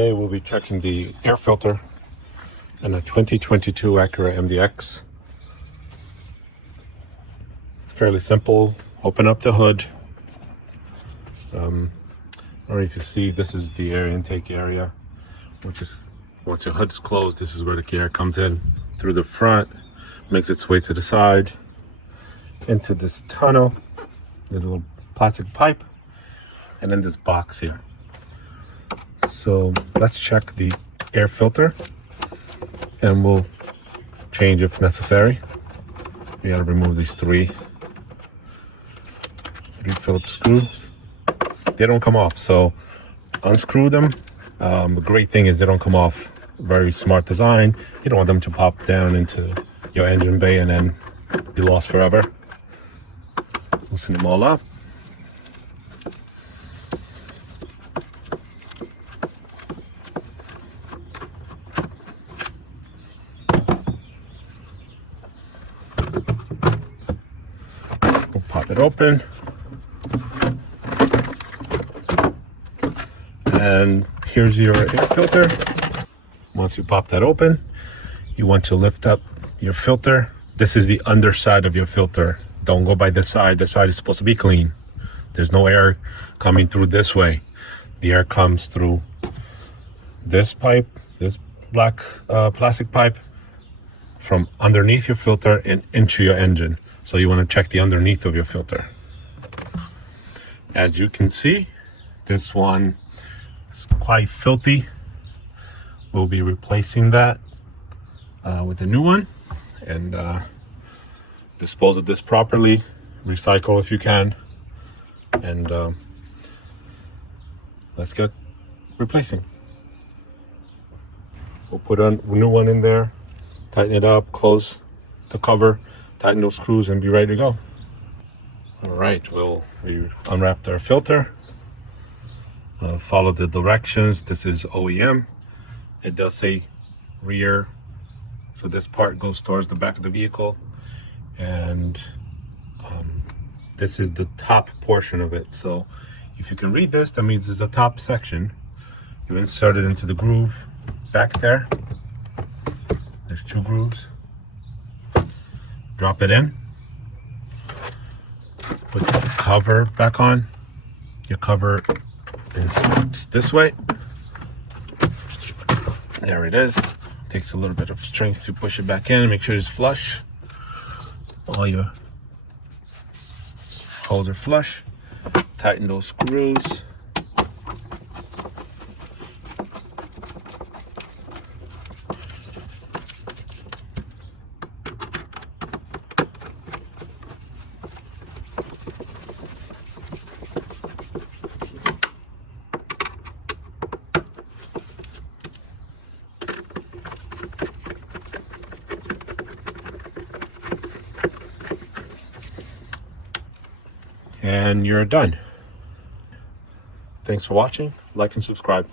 Today we'll be checking the air filter in a 2022 Acura MDX. Fairly simple. Open up the hood. I don't know if you see, this is the air intake area, which is, once your hood's closed, this is where the air comes in through the front, makes its way to the side, into this tunnel. There's a little plastic pipe, and then this box here. So let's check the air filter, and we'll change if necessary. We gotta remove these three Phillips screws. They don't come off, so unscrew them. The great thing is they don't come off. Very smart design. You don't want them to pop down into your engine bay and then be lost forever. Loosen them all up. We'll pop it open. And here's your air filter. Once you pop that open, you want to lift up your filter. This is the underside of your filter. Don't go by the side. The side is supposed to be clean. There's no air coming through this way. The air comes through this pipe, this black plastic pipe, from underneath your filter and into your engine. So you want to check the underneath of your filter. As you can see, this one is quite filthy. We'll be replacing that with a new one, and dispose of this properly. Recycle if you can, and let's get replacing. We'll put a new one in there, tighten it up, close the cover, tighten those screws, and be ready to go. All right, we unwrapped our filter. Follow the directions. This is OEM. It does say rear, so this part goes towards the back of the vehicle, and this is the top portion of it. So if you can read this, that means there's a top section. You insert it into the groove back there. There's two grooves. Drop it in. Put the cover back on. Your cover inserts this way. There it is. Takes a little bit of strength to push it back in and make sure it's flush. All your holes are flush. Tighten those screws. And you're done. Thanks for watching. Like and subscribe.